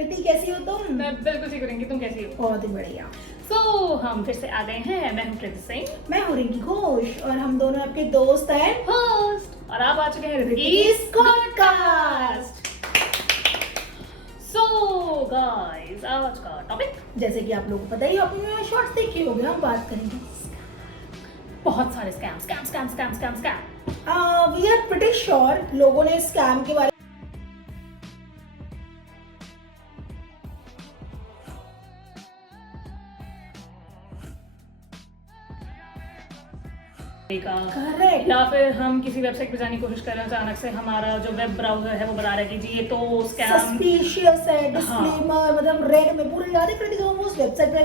कृति कैसी हो तुम? मैं बिल्कुल ठीक रहेंगी, तुम कैसी हो? बहुत ही बढ़िया। हम फिर से आ गए हैं। मैं हूँ कृति सिंह, मैं हूँ रिंकी घोष और हम दोनों आपके दोस्त हैं होस्ट, और आप आ चुके हैं रिंकीज पॉडकास्ट। गाइस, आज का टॉपिक, जैसे कि आप लोगों को पता ही, आपने शॉर्ट्स देखे होंगे, हम बात करेंगे बहुत सारे scam. We are pretty sure लोगों ने स्कैम के बारे का करेक्ट, या फिर हम किसी वेबसाइट पे जाने की कोशिश कर रहे हैं, अचानक से हमारा जो वेब ब्राउजर है वो बता रहा है कि जी ये तो स्कैम। सस्पिशियस है, डिस्क्लेमर, मतलब रेड में पूरी याद है कृति को, हम उस वेबसाइट पे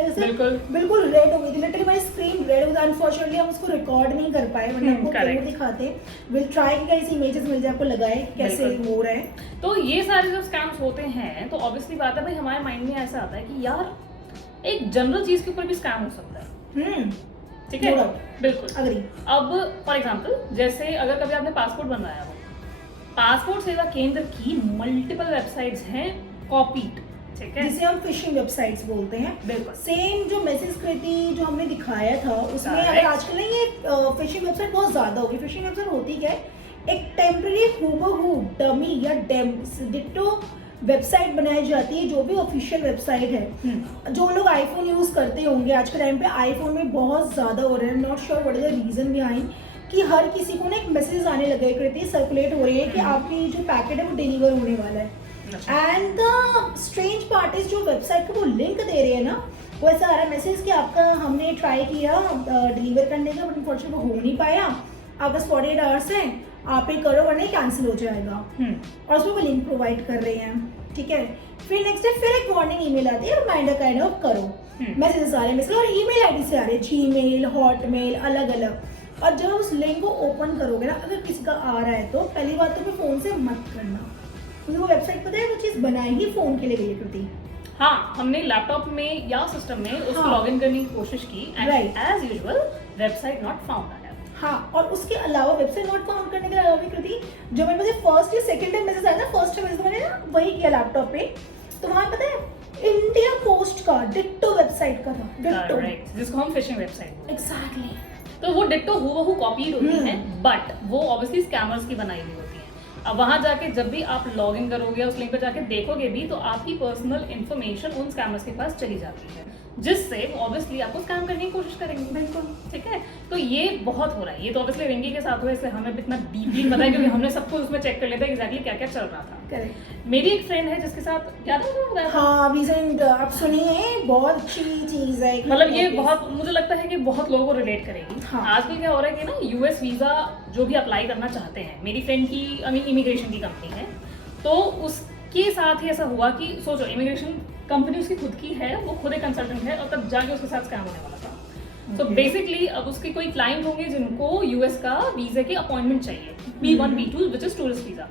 बिल्कुल रेड हो गई थी, लिटरली हमारी स्क्रीन रेड हो गई। अनफॉर्चुनेटली हम उसको रिकॉर्ड नहीं कर पाए, वरना आपको जरूर दिखाते। विल ट्राई कि कहीं इमेजेस मिल जाए, आपको लगाए कैसे हो रहा है। तो ये सारे जो स्कैम्स होते हैं, तो ऑब्वियसली बात है भाई, हमारे माइंड में ऐसा आता है कि यार एक जनरल चीज के ऊपर भी स्कैम हो सकता है। ठीक है, बिल्कुल अग्री। अब फॉर एग्जांपल, जैसे अगर कभी आपने पासपोर्ट बनवाया हो, पासपोर्ट सेवा केंद्र की मल्टीपल वेबसाइट्स हैं कॉपीड, ठीक है, जिसे हम फिशिंग वेबसाइट्स बोलते हैं। बिल्कुल सेम जो मैसेज कृति जो हमने दिखाया था उसमें अगर आजकल नहीं, ये फिशिंग वेबसाइट बहुत ज्यादा होगी। फिशिंग वेबसाइट होती क्या है, एक टेम्पररी हूबहू डमी या डिट्टो वेबसाइट बनाई जाती है, जो भी ऑफिशियल वेबसाइट है। जो लोग आईफोन यूज करते होंगे, आज के टाइम पे आईफोन में बहुत ज्यादा हो रहा है, not sure what is the reason behind, कि हर किसी को ना एक मैसेज आने लगे कृति, सर्कुलेट हो रही है कि आपकी जो पैकेट है वो डिलीवर होने वाला है। And the strange part is, जो वेबसाइट को वो लिंक दे रहे हैं ना, वो ऐसा आ रहा है मैसेज कि आपका हमने ट्राई किया डिलीवर करने का, बट अनफॉर्चुनेटली वो हो नहीं पाया, आपका 48 आवर्स है, आप ही करो वरना कैंसिल हो जाएगा। और उसमें वो लिंक प्रोवाइड कर रहे हैं, ठीक है। फिर नेक्स्ट डे फिर एक वार्निंग ईमेल आती है, रिमाइंडर काइंड ऑफ करो। मैसेजेस आ रहे हैं और ईमेल आईडी से आ रहे हैं, जीमेल, हॉटमेल, अलग अलग। और जब उस लिंक को ओपन करोगे ना, अगर किसी का आ रहा है तो पहली बात तो फोन से मत करना, क्योंकि वो वेबसाइट पता है वो चीज बनाई ही फोन के लिए गई करती। हाँ, हमने लैपटॉप में या सिस्टम में उसको लॉगिन करने की कोशिश की, and as usual website not found. हाँ, और उसके अलावा वेबसाइट नॉट फाउंड करने के अलावा भी कृति, जब मेरे पास फर्स्ट या सेकंड टाइम मैसेज आया ना, फर्स्ट टाइम मैसेज मैंने ना वही किया लैपटॉप पे, तो वहां पता है इंडिया पोस्ट का डिट्टो वेबसाइट का था, डिट्टो, जिसको हम फिशिंग वेबसाइट। एग्जैक्टली। तो वो डिट्टो हूबहू कॉपीड होती है, बट वो ऑब्वियसली स्कैमर्स की बनाई हुई होती है। अब वहां जाके जब भी आप लॉग इन करोगे, उस लिंक पे जाके देखोगे भी, तो आपकी पर्सनल इंफॉर्मेशन उन स्कैमर्स के पास चली जाती है, जिससे वो ऑब्वियसली आपको स्कैम करने की कोशिश करेंगे। बिल्कुल, ठीक है। तो ये बहुत हो रहा है। ये तो ऑब्वियसली रिंकी के साथ हुआ, इसलिए हमें इतना डीपली पता है, क्योंकि हमने सब कुछ उसमें चेक कर लिया था एग्जैक्टली क्या क्या चल रहा था। करेक्ट। मेरी एक फ्रेंड है जिसके साथ, याद है? हाँ, रीसेंट आप सुनिए, बहुत अच्छी चीज है, मतलब ये बहुत, मुझे लगता है कि बहुत लोगों को रिलेट करेगी। आजकल क्या हो रहा है कि ना, यूएस वीजा जो भी अप्लाई करना चाहते हैं, मेरी फ्रेंड की इमिग्रेशन की कंपनी है, तो उसके साथ ही ऐसा हुआ कि सोचो, इमिग्रेशन कंपनी उसकी खुद की है, वो खुद एक कंसल्टेंट है, और तब जाके उसके साथ स्कैम होने वाला था। तो बेसिकली अब उसके कोई क्लाइंट होंगे जिनको यूएस का वीजा के अपॉइंटमेंट चाहिए, B1 B2 which is tourist visa.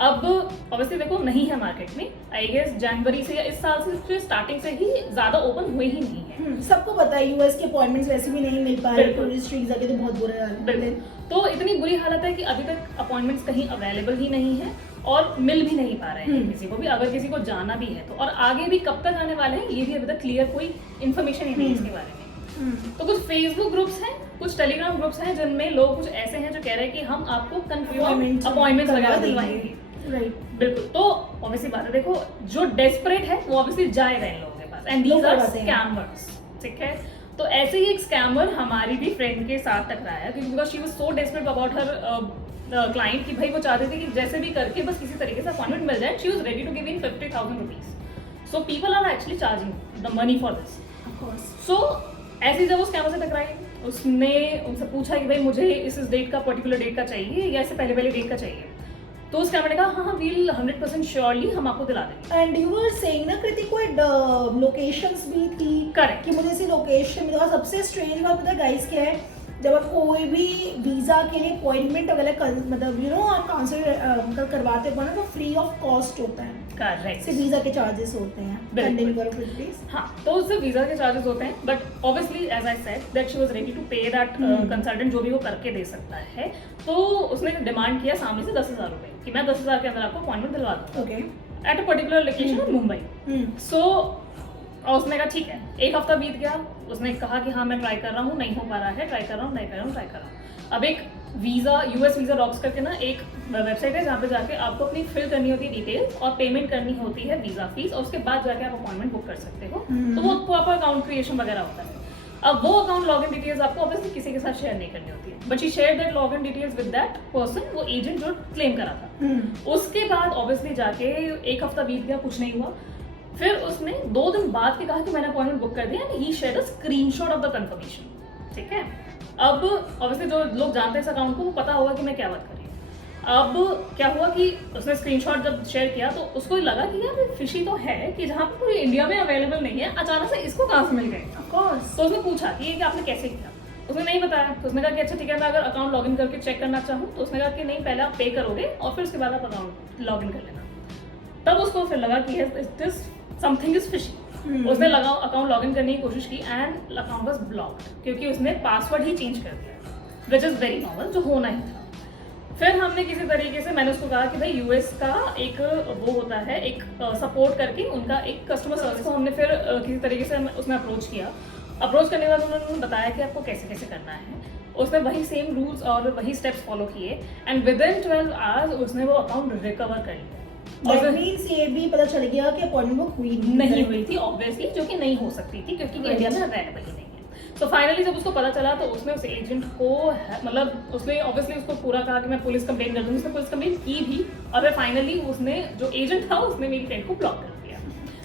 अब ऑब्वियसली देखो नहीं है मार्केट में, आई गेस जनवरी से या इस साल से स्टार्टिंग से ही ज्यादा ओपन हुए ही नहीं है। सबको पता है यूएस के अपॉइंटमेंट्स वैसे भी नहीं मिल पा रहे, टूरिस्ट वीजा के तो बहुत बुरा हाल है। तो इतनी बुरी हालत है कि अभी तक अपॉइंटमेंट्स कहीं अवेलेबल ही नहीं है, और मिल भी नहीं पा रहे हैं किसी को भी, अगर किसी को जाना भी है तो। और आगे भी कब तक आने वाले हैं, ये भी अभी तक क्लियर कोई इन्फॉर्मेशन ही नहीं है इसके बारे में। तो कुछ फेसबुक ग्रुप्स हैं, कुछ टेलीग्राम ग्रुप्स हैं, जिनमें लोग कुछ ऐसे हैं जो कह रहे हैं कि हम आपको कंफर्म अपॉइंटमेंट वगैरह दिलवाएंगे। बिल्कुल। तो ऑब्वियसली बात है, देखो जो डेस्परेट है वो ऑब्वियसली जाएगा इन लोगों के पास, एंड दीज आर स्कैमर्स, ठीक है। तो ऐसे ही एक स्कैमर हमारी भी फ्रेंड के साथ टकराया, क्योंकि because she was so desperate about her client कि भाई वो चाहते थे कि जैसे भी करके बस किसी तरीके से अपॉइंटमेंट मिल जाए। She was ready to give in 50,000 rupees. So people are actually charging the money for this. So ऐसे जब वो स्कैमर से टकराई, उसने उनसे पूछा कि भाई मुझे इस डेट का, पर्टिकुलर डेट का चाहिए या इससे पहले डेट का चाहिए। तो उस कैमरे ने कहा हाँ, वील 100% श्योरली हम आपको दिला देंगे। एंड यू वर सेइंग ना कृति, कोई लोकेशंस भी थी। करेक्ट। कि मुझे इसी लोकेशन में, सबसे स्ट्रेंज बात पता है गाइस क्या है, जब आप कोई भी वीजा के लिए अपॉइंटमेंट वगैरह मतलब आप काउंसिल करवाते हो ना, तो फ्री ऑफ कॉस्ट होता है। करेक्ट। सिर्फ वीजा के चार्जेस होते हैं। कंटिन्यू करो प्लीज। हाँ, तो उससे वीजा के चार्जेस होते हैं, but obviously as I said that she was ready to pay that consultant, जो भी वो करके दे सकता है। तो उसने डिमांड किया सामने से 10,000 रुपए कि मैं 10,000 के अंदर आपको अपॉइंटमेंट दिलवा दूँ। Okay. At a particular location in Mumbai. So उसने कहा ठीक है, एक हफ्ता बीत गया, उसने कहा कि हाँ मैं ट्राई कर रहा हूँ, नहीं हो पा रहा है, ट्राई कर रहा हूँ। अब एक वीज़ा, यूएस वीज़ा डॉक्स करके ना एक वेबसाइट है जहाँ पे जाके आपको अपनी फिल करनी होती है डिटेल्स और पेमेंट करनी होती है वीज़ा फीस, और उसके बाद जाके आप अपॉइंटमेंट बुक कर सकते हो। तो वो प्रॉपर अकाउंट क्रिएशन वगैरह होता है। अब वो अकाउंट लॉगिन डिटेल्स आपको ऑब्वियसली किसी के साथ शेयर नहीं करनी होती है, but she share that login details with that person, वो एजेंट जो क्लेम करा था। उसके बाद ऑब्वियसली जाके एक हफ्ता बीत गया, कुछ नहीं हुआ। फिर उसने 2 दिन बाद के कहा कि मैंने अपॉइंटमेंट बुक कर दिया and he shared a screenshot of the confirmation. ठीक है, अब ऑब्वियसली जो लोग जानते हैं इस अकाउंट को वो पता होगा कि मैं क्या बात कर रही हूँ। अब क्या हुआ कि उसने स्क्रीनशॉट जब शेयर किया तो उसको लगा कि यार फिशी तो है कि जहाँ पे पूरी इंडिया में अवेलेबल नहीं है, अचानक से इसको कहाँ से मिल गए। Of course. तो उसने पूछा कि ये कि आपने कैसे किया, उसने नहीं बताया। तो उसने कहा कि अच्छा ठीक है, मैं अगर अकाउंट लॉगिन करके चेक करना चाहूँ, तो उसने कहा कि नहीं, पहले आप पे करोगे और फिर उसके बाद आप अकाउंट लॉगिन कर लेना। तब उसको फिर लगा कि दिस समथिंग इज फिशी। उसने अकाउंट लॉगिन करने की कोशिश की एंड अकाउंट वाज ब्लॉक्ड क्योंकि उसने पासवर्ड ही चेंज कर दिया, विच इज वेरी नॉर्मल, जो होना ही था। फिर हमने किसी तरीके से, मैंने उसको कहा कि भाई यूएस का एक वो होता है, एक सपोर्ट करके उनका एक कस्टमर सर्विस को हमने फिर किसी तरीके से उसमें अप्रोच किया। अप्रोच करने के बाद उन्होंने बताया कि आपको कैसे कैसे करना है। उसने वही सेम रूल्स और वही स्टेप्स फॉलो किए एंड विद इन 12 आवर्स उसने वो अकाउंट रिकवर कर लिया। That means ये भी पता चल गया कि अपॉइंटमेंट बुक नहीं हुई थी ऑब्वियसली, जो कि नहीं हो सकती थी क्योंकि इंडिया में अवेलेबल ही नहीं है। सो फाइनली जब उसको पता चला तो उसने उस एजेंट को, मतलब उसने ऑब्वियसली उसको पूरा कहा कि मैं पुलिस कंप्लेंट कर दूंगी। उसने पुलिस कंप्लेंट की भी और फिर फाइनली उसने, जो एजेंट था, उसने मेरी फ्रेंड को ब्लॉक कर दिया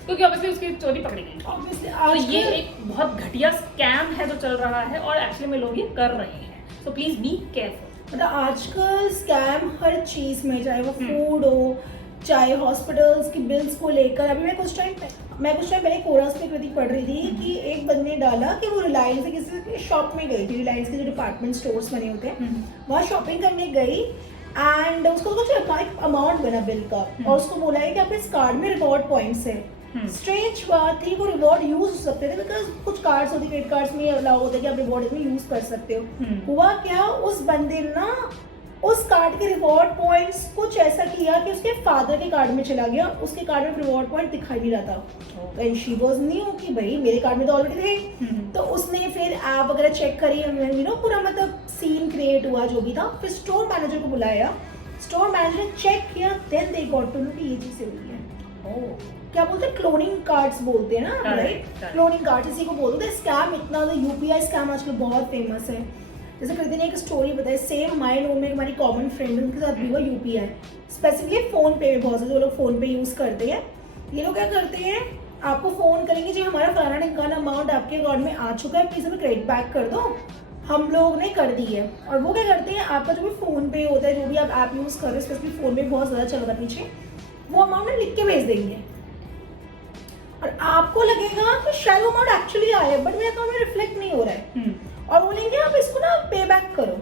क्योंकि ऑब्वियसली उसकी चोरी पकड़ी गई। तो ये एक बहुत घटिया स्कैम है जो चल रहा है और एक्चुअली में लोग ये कर रहे हैं। So please be careful. मतलब आजकल स्कैम हर चीज में, चाहे वो फूड हो, चाहे हॉस्पिटल्स की बिल्स को लेकर। अभी मैं कुछ टाइम पहले कोरस पे कृति पढ़ रही थी कि एक बंदे ने डाला कि वो रिलायंस से किसी शॉप में गई थी, रिलायंस के जो डिपार्टमेंट स्टोर्स बने होते हैं वहाँ शॉपिंग करने गई एंड उसको कुछ अमाउंट बना बिल का और उसको बोला है कि आपके इस कार्ड में रिवॉर्ड पॉइंट्स है। स्ट्रेंज बात थी, वो रिवॉर्ड यूज हो सकते थे बिकॉज कुछ कार्ड्स होते, क्रेडिट कार्ड्स में अलाउ होता है कि आप रिवॉर्ड इसमें यूज कर सकते हो। हुआ क्या, उस बंदे ने ना उस कार्ड के रिवॉर्ड पॉइंट्स कुछ ऐसा किया कि उसके फादर के कार्ड में चला गया, उसके कार्ड में रिवॉर्ड पॉइंट दिखाई नहीं रहा था। एंड शी वाज न्यू कि भाई मेरे कार्ड में तो ऑलरेडी थे। तो उसने फिर ऐप वगैरह चेक करी, यू नो पूरा मतलब सीन क्रिएट हुआ जो भी था। फिर स्टोर मैनेजर को बुलाया, स्टोर मैनेजर ने चेक किया, then they got to know कि ये चीज़ हुई है। क्या बोलते हैं, क्लोनिंग कार्ड्स बोलते हैं ना, राइट? क्लोनिंग कार्ड इसी को बोलते हैं। स्कैम इतना, यूपीआई स्कैम आजकल बहुत फेमस है। जैसे कृति ने एक स्टोरी बताई, सेम हमारे लोगों में हमारी कॉमन फ्रेंड उनके साथ भी हुआ यूपीआई, स्पेसिफिकली फोन पे में। बहुत सारे लोग फोन पे यूज करते हैं। ये लोग क्या करते हैं, आपको फोन करेंगे जी हमारा फलाना ढिमकाना अमाउंट आपके अकाउंट में आ चुका है, प्लीज हमें क्रेडिट बैक कर दो। हम लोग ने कर दी है। और वो क्या करते हैं, आपका जो भी फोन पे होता है, जो भी आप ऐप यूज कर रहे हो, स्पेशली फोन पे बहुत ज्यादा चल रहा है पीछे, वो अमाउंट में लिख के भेज देंगे और आपको लगेगा कि शायद वो अमाउंट एक्चुअली आया है बट मेरे अकाउंट में रिफ्लेक्ट नहीं हो रहा है और बोलेंगे आप इसको ना पे बैक करो।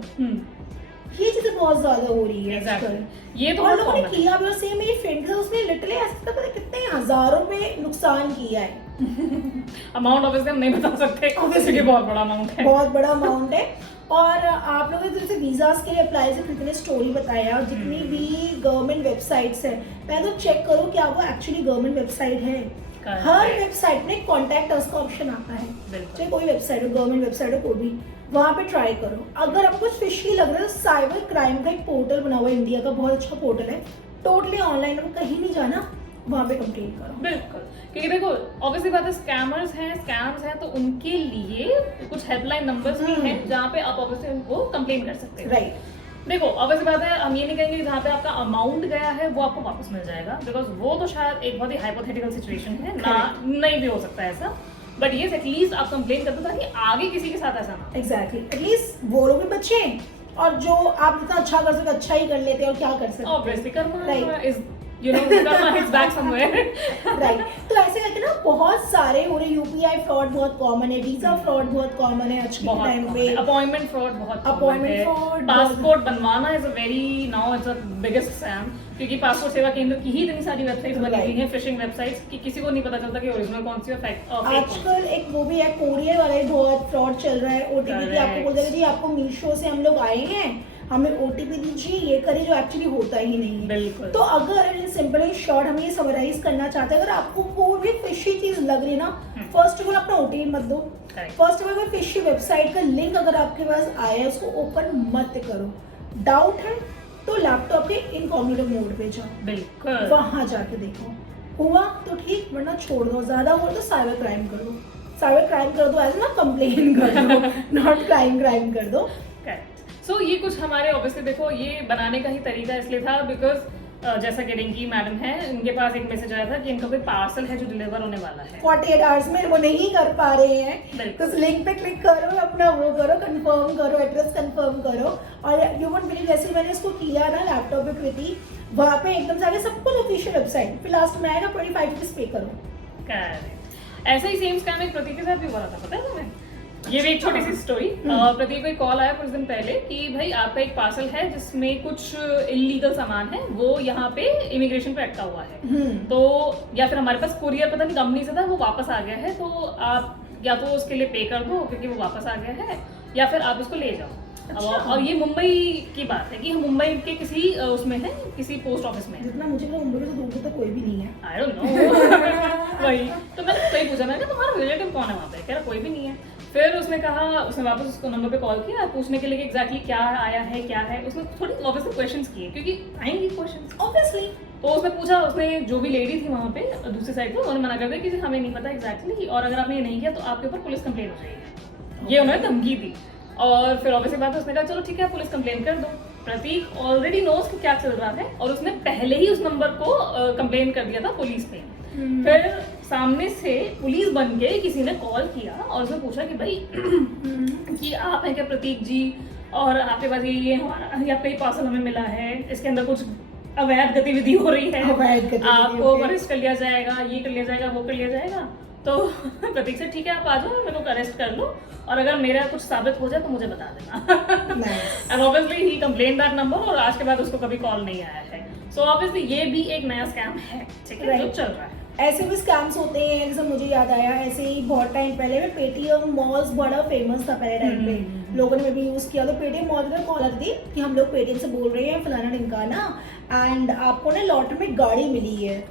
ये चीजें बहुत ज्यादा हो रही है आजकल। ये तो और लोगों ने किया भी, और सेम मेरी फ्रेंड से उसने लिटरली ऐसे पता कितने हजारों पे नुकसान किया है। अमाउंट ऑब्वियसली हम नहीं बता सकते, ऑब्वियसली बहुत बड़ा अमाउंट है, बहुत बड़ा अमाउंट है। और आप लोगों ने जैसे वीजास के लिए अप्लाई से कितने स्टोरी बताया, और जितनी भी गवर्नमेंट वेबसाइट्स है पहले तो चेक करो क्या वो एक्चुअली गवर्नमेंट वेबसाइट है। हर वेबसाइट में कॉन्टैक्ट अस का ऑप्शन आता है, चाहे कोई वेबसाइट हो, गवर्नमेंट वेबसाइट हो कोई भी, वहाँ पे ट्राई करो। अगर आपको फिशी लग रहा है, साइबर क्राइम का एक पोर्टल बना हुआ है इंडिया का, बहुत अच्छा पोर्टल है, टोटली ऑनलाइन, आपको कहीं नहीं जाना, वहाँ पे कंप्लेन करो। बिल्कुल, क्योंकि देखो ऑब्वियसली बात है, स्कैमर्स हैं, स्कैम्स हैं, तो उनके लिए कुछ हेल्पलाइन नंबर्स भी हैं जहाँ पे आप ऑब्वियसली उनको कंप्लेन कर सकते हो। राइट। देखो ऑब्वियसली बात है, हम ये नहीं कहेंगे कि जहाँ पे आपका अमाउंट गया है वो आपको वापस मिल जाएगा, बिकॉज वो तो शायद एक बहुत ही हाइपोथेटिकल सिचुएशन है ना, नहीं भी हो सकता है ऐसा, बट ये एटलीस्ट आप कंप्लेन करते ताकि आगे किसी के साथ ऐसा ना। एग्जैक्टली, एटलीस्ट वो लोग भी बचे और जो आप जितना अच्छा कर सकते अच्छा ही कर लेते हैं, और क्या कर सकते हैं। Obviously Karma is, you know, karma hits back somewhere. Right. तो ऐसे करके ना बहुत सारे हो रहे, यूपीआई फ्रॉड बहुत कॉमन है, वीजा फ्रॉड बहुत कॉमन है आज के टाइम पे, अपॉइंटमेंट फ्रॉड बहुत अपॉइंटमेंट फ्रॉड, पासपोर्ट बनवाना is a very now it's a biggest scam, क्योंकि पासपोर्ट सेवा केंद्र की ही इतनी सारी वेबसाइट्स बनी हुई हैं, फिशिंग वेबसाइट्स, कि किसी को नहीं पता चलता कि ओरिजिनल कौन सी है, फेक। आजकल एक वो भी है, कोरियर वाला ही बहुत फ्रॉड चल रहा है। ओटीपी की आपको बोल देगा जी आपको मीशो से हम लोग आए हैं, हमें OTP दीजिए, ये करिए, जो एक्चुअली होता ही नहीं है। बिल्कुल। तो अगर इन सिंपल एंड शॉर्ट हम ये समराइज करना चाहते हैं, अगर आपको कोई भी फिशी चीज लग रही ना, फर्स्ट ऑफ ऑल अपना OTP मत दो। फर्स्ट ऑफ ऑल कोई फिशी वेबसाइट का लिंक अगर आपके पास आया है उसको ओपन मत करो। डाउट है तो लैपटॉप के इनकॉग्निटो मोड पे जाओ, बिल्कुल वहां जाके देखो, हुआ तो ठीक, वरना छोड़ दो। ज्यादा हो तो साइबर क्राइम कर दो, साइबर क्राइम कर दो, एज ना कंप्लेन कर दो, नॉट क्राइम कर दो। सो ये कुछ हमारे ऑब्वियसली देखो ये बनाने का ही तरीका इसलिए था बिकॉज जैसा कि रिंकी मैडम है, इनके पास एक मैसेज आया था कि इनका कोई पार्सल है जो डिलीवर होने वाला है 48 आवर्स में, वो नहीं कर पा रहे हैं तो उस लिंक पे क्लिक करो, अपना वो करो, कंफर्म करो, एड्रेस कंफर्म करो। और यू वोंट बिलीव, जैसे मैंने इसको किया ना लैपटॉप पे कृति, वहाँ पे एकदम से आगे सब कुछ ऑफिशियल वेबसाइट, फिर लास्ट में आएगा 25 रुपीज पे करो। करेक्ट। ऐसा ही सेम स्कैम एक प्रतीक के साथ भी हुआ था, पता है तुम्हें? ये भी एक छोटी सी स्टोरी। प्रतीक को एक कॉल आया कुछ दिन पहले कि भाई आपका एक पार्सल है जिसमें कुछ इलीगल सामान है, वो यहाँ पे इमिग्रेशन पे अटका हुआ है, तो या फिर हमारे पास कुरियर पता नहीं कंपनी से था, वो वापस आ गया है, तो आप या तो उसके लिए पे कर दो क्योंकि वो वापस आ गया है, या फिर आप उसको ले जाओ। अच्छा। और ये मुंबई की बात है कि हम मुंबई के किसी उसमें है, किसी पोस्ट ऑफिस में है। जितना मुझे लगा मुंबई से दूर तो कोई भी नहीं है। I don't know. वही तो मैंने कहीं पूछा, मैंने तुम्हारा रिलेटिव कौन है वहाँ पे? कह रहा कोई भी नहीं है। फिर उसने कहा, उसने वापस उसको नंबर पे कॉल किया पूछने के लिए कि एग्जैक्टली क्या आया है क्या है। उसने थोड़ी ऑब्वियसली क्वेश्चंस किए क्योंकि आएंगे क्वेश्चंस ऑब्वियसली। तो उसने पूछा, उसने जो भी लेडी थी वहाँ पे दूसरी साइड पे, उन्होंने मना कर दिया कि हमें नहीं पता एग्जैक्टली, और अगर आपने ये नहीं किया तो आपके ऊपर पुलिस कंप्लेन हो जाएगी। ये उन्होंने धमकी दी। और फिर ऑब्वियसली बात है, उसने कहा चलो ठीक है पुलिस कंप्लेन कर दो। प्रतीक ऑलरेडी नोज कि क्या चल रहा है और उसने पहले ही उस नंबर को कंप्लेन कर दिया था पुलिस पे। फिर सामने से पुलिस बन के किसी ने कॉल किया और उसने पूछा कि भाई कि आप हैं क्या प्रतीक जी, और आपके पास ये हमारा आपका ये पार्सल हमें मिला है, इसके अंदर कुछ अवैध गतिविधि हो रही है, आपको अरेस्ट कर लिया जाएगा, ये कर लिया जाएगा, वो कर लिया जाएगा। तो प्रतीक से ठीक है आप आ जाओ, मेरे को अरेस्ट कर लो, और अगर मेरा कुछ साबित हो जाए तो मुझे बता देना। And obviously he complain that number, और आज के बाद उसको कभी कॉल नहीं आया है। सो ऑब्वियसली ये भी एक नया स्कैम है, ठीक है, जो चल रहा है। ऐसे भी स्कैम्स होते हैं, जैसे मुझे याद आया, ऐसे ही बहुत टाइम पहले में पेटीएम मॉल्स बड़ा फेमस था पहले टाइम पे, लोगों ने भी यूज किया। तो पेटीएम मॉल में कॉल आती थी कि हम लोग पेटीएम से बोल रहे हैं फलाना ढिमकाना, एंड आपको ना लॉटरी में गाड़ी मिली है,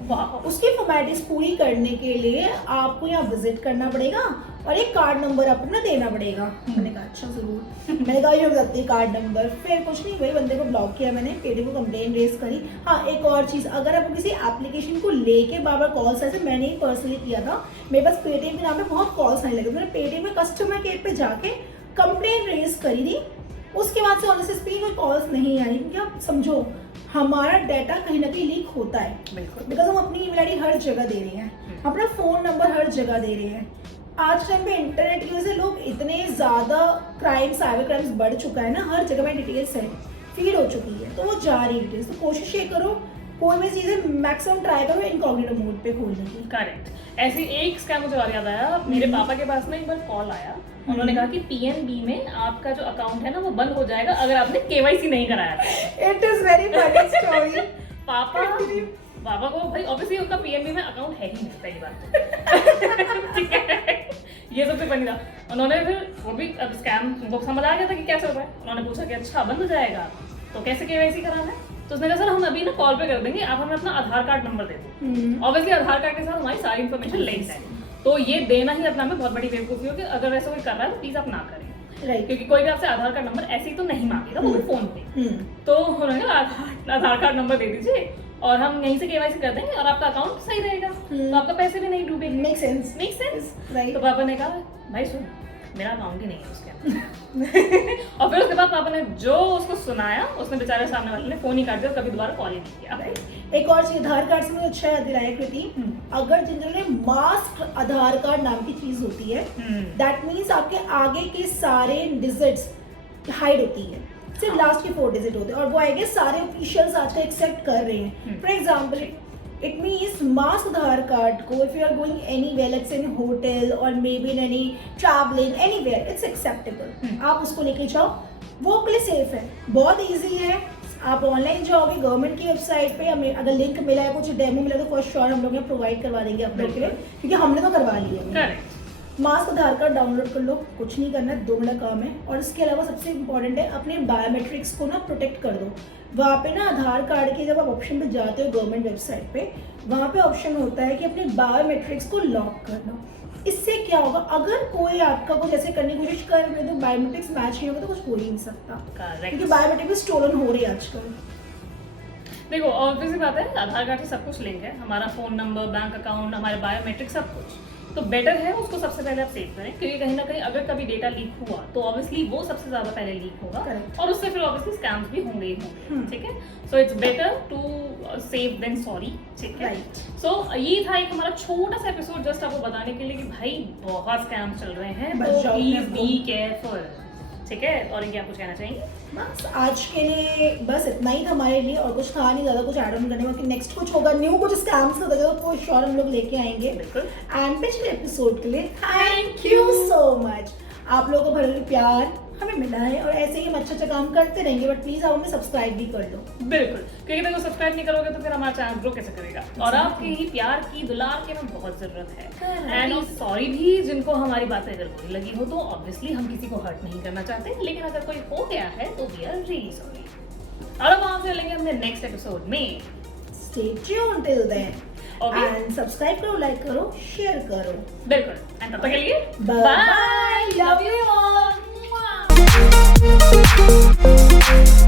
उसकी फॉर्मेलिटीज पूरी करने के लिए आपको यहाँ विजिट करना पड़ेगा और एक कार्ड नंबर आपको ना देना पड़ेगा। मैंने कहा अच्छा जरूर, मैंने कहा ये बताती है कार्ड नंबर। फिर कुछ नहीं, वही बंदे को ब्लॉक किया मैंने, पेटीएम को कंप्लेन रेज करी। हाँ एक और चीज़, अगर आपको किसी एप्लीकेशन को लेके बार बार कॉल्स ऐसे, मैंने ही पर्सनली किया था, मेरे पास पेटीएम के नाम पे बहुत कॉल्स आने लगे, मैंने पेटीएम में कस्टमर केयर पे जाके कंप्लेन रेज करी थी। उसके बाद से ऑनेस्टली कोई कॉल्स नहीं आई, क्योंकि आप समझो हमारा डाटा कहीं ना कहीं लीक होता है, बिकॉज हम अपनी ईमेल आईडी हर जगह दे रहे हैं, अपना फोन नंबर हर जगह दे रहे हैं। आज टाइम पे इंटरनेट की वजह से लोग इतने ज़्यादा क्राइम, साइबर क्राइम्स बढ़ चुका है ना, हर जगह में डिटेल्स है, फीड हो चुकी है, तो वो जा रही डिटेल्स। तो कोशिश ये करो कोई भी चीज़ें मैक्सिमम ट्राई करो इनकॉग्निटो मोड पे खोलने की। करेक्ट। ऐसी एक स्कैम मुझे और याद आया, मेरे पापा के पास ना एक बार कॉल आया, उन्होंने कहा कि पीएनबी में आपका जो अकाउंट है ना वो बंद हो जाएगा अगर आपने केवाईसी नहीं कराया था। It is very funny story. पापा को भाई ऑब्वियसली उनका पीएनबी में अकाउंट है ही नहीं, पहली बात। ठीक है, ये सबसे बनी था। उन्होंने फिर वो भी अब स्कैम उनको समझ आ गया था कि क्या चल रहा है। उन्होंने पूछा कि अच्छा बंद हो जाएगा तो कैसे केवाईसी कराना है, तो उसने कहा सर हम अभी ना कॉल पे कर देंगे, आप हमें अपना आधार कार्ड नंबर दे दो। ऑब्वियसली आधार कार्ड के साथ हमारी सारी इन्फॉर्मेशन लिंक्ड है, तो ये देना ही अपना में बहुत बड़ी बेवकूफ़ी हो कि अगर ऐसा कोई कर रहा है तो प्लीज आप ना करें, क्योंकि कोई भी आपसे आधार कार्ड नंबर ऐसे ही तो नहीं मांगेगा, वो भी फोन पे। तो उन्होंने आधार कार्ड नंबर दे दीजिए और हम यहीं से केवाईसी कर देंगे और आपका अकाउंट सही रहेगा, तो आपका पैसे भी नहीं डूबेंगे। Make sense right. तो पापा ने कहा भाई सुन, मेरा अकाउंट ही नहीं है उसके अंदर। और फिर उसके बाद पापा ने जो उसको सुनाया, उसने बेचारे सामने वाले ने फोन ही काट दिया, कभी दोबारा कॉल ही नहीं किया। एक और चीज, आधार कार्ड से मुझे अच्छा याद दिलाया कृति, अगर जनरली मास्क आधार कार्ड नाम की चीज होती है, दैट मीन्स आपके आगे के सारे डिजिट्स हाइड होती है, सिर्फ लास्ट के 4 डिजिट होते हैं, और वो आई गेस सारे ऑफिशियल्स आजकल एक्सेप्ट कर रहे हैं। For example it means mask Aadhaar card को if you are going anywhere, let's say in hotel or maybe in any traveling anywhere, it's acceptable। आप उसको लेके जाओ, वो आपके लिए सेफ है, बहुत इजी है। आप ऑनलाइन जाओगे गवर्नमेंट की वेबसाइट पे, हमें अगर लिंक मिला है, कुछ डेमो मिला तो फॉर श्योर हम लोग यहाँ प्रोवाइड करवा देंगे आप लोग के लिए, क्योंकि हमने तो करवा लिया है। मास्क आधार कार्ड डाउनलोड कर लो, कुछ नहीं करना है, 2 मिनट काम है। और इसके अलावा सबसे इम्पोर्टेंट है अपने बायोमेट्रिक्स को ना प्रोटेक्ट कर दो। वहाँ पे ना आधार कार्ड के जब आप ऑप्शन पे जाते हो गवर्नमेंट वेबसाइट पे, वहाँ पे ऑप्शन होता है कि अपने बायोमेट्रिक्स को लॉक करना। इससे क्या होगा, अगर कोई आपका कुछ ऐसे करने की कोशिश कर रहे तो बायोमेट्रिक्स मैच नहीं होगा तो कुछ हो ही नहीं सकता, क्योंकि बायोमेट्रिक्स स्टोलन हो रही है आजकल। देखो ऑब्वियसली बात है, आधार कार्ड से सब कुछ लिंक है, हमारा फोन नंबर, बैंक अकाउंट, हमारे बायोमेट्रिक सब कुछ। तो बेटर है उसको सबसे पहले आप सेव करें, क्योंकि कहीं ना कहीं अगर कभी डेटा लीक हुआ तो ऑब्वियसली वो सबसे ज्यादा पहले लीक होगा। Correct. और उससे फिर ऑब्वियसली स्कैम्स भी होंगे ही होंगे। ठीक है, so it's better to save then sorry. ठीक है, सो ये था एक हमारा छोटा सा एपिसोड जस्ट आपको बताने के लिए कि भाई बहुत स्कैम्स चल रहे हैं, तो प्लीज बी केयरफुल। ठीक है, और क्या कुछ कहना चाहेंगे? बस आज के लिए बस इतना ही था हमारे लिए, और कुछ था नहीं ज़्यादा कुछ ऐड ऑन करने का। नेक्स्ट कुछ होगा न्यू, कुछ स्कैम्स का तो कोई श्योर हम लोग लेके आएंगे। बिल्कुल। एंड पिछले एपिसोड के लिए थैंक यू सो मच। आप लोगों का भरपूर प्यार हमें मिला है, और ऐसे ही हम अच्छा काम करते रहेंगे, बट प्लीज आप हमें सब्सक्राइब भी कर लो। बिल्कुल, क्योंकि देखो सब्सक्राइब नहीं करोगे तो फिर हमारा चैनल ग्रो कैसे करेगा? और आपके ही प्यार की, दुलार की हमें बहुत जरूरत है। एंड सॉरी भी जिनको हमारी बातें अगर बुरी लगी हो, तो ऑब्वियसली हम किसी को हर्ट नहीं करना चाहते, लेकिन अगर कोई हो गया है तो वी आर रियली सॉरी। और अब हम मिलेंगे अपने नेक्स्ट एपिसोड में। Stay tuned till then, and subscribe करो, लाइक करो, शेयर करो। बिल्कुल, एंड तब तक के लिए बाय, लव यू ऑल।